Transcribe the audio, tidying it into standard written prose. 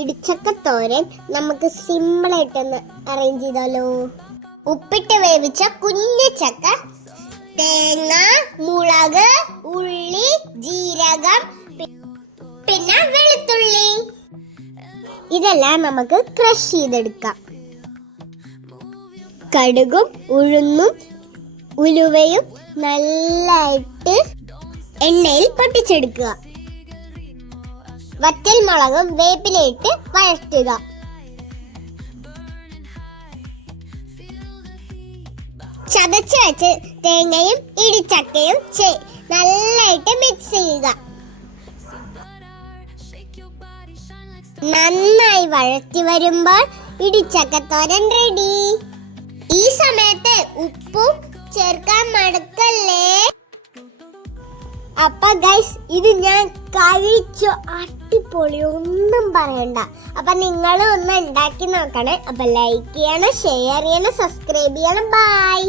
ഇടിച്ചക്ക തോരൻ നമുക്ക് സിമ്പിൾ ആയിട്ടൊന്ന് അറേഞ്ച് ചെയ്താലോ. ഉപ്പിട്ട് വേവിച്ച കുഞ്ഞു ചക്ക, തേങ്ങ, മുളക്, ഉള്ളി, ജീരകം, പിന്നെ വെളുത്തുള്ളി, ഇതെല്ലാം നമുക്ക് ക്രഷ് ചെയ്തെടുക്കാം. കടുകും ഉഴുന്നും ഉലുവയും നല്ലതായിട്ട് എണ്ണയിൽ പൊട്ടിച്ചെടുക്കുക. വറ്റൽ മുളകും വേപ്പിലയിട്ട് വഴറ്റുക. ചതച്ച് വെച്ച് തേങ്ങയും ഇടിച്ചക്കയും നല്ലതായിട്ട് മിക്സ് ചെയ്യുക. നന്നായി വഴറ്റി വരുമ്പോൾ ഇടിച്ചക്കത്തോരൻ റെഡി. ഈ സമയത്ത് ഉപ്പും ചേർക്കാൻ മറക്കല്ലേ. അപ്പൊ ഗൈസ്, ഇത് ഞാൻ കഴിച്ചു, അടിപൊളി, ഒന്നും പറയണ്ട. അപ്പൊ നിങ്ങളും ഒന്ന് ഉണ്ടാക്കി നോക്കണേ. അപ്പൊ ലൈക്ക് ചെയ്യണം, ഷെയർ ചെയ്യണം, സബ്സ്ക്രൈബ് ചെയ്യണം. ബൈ.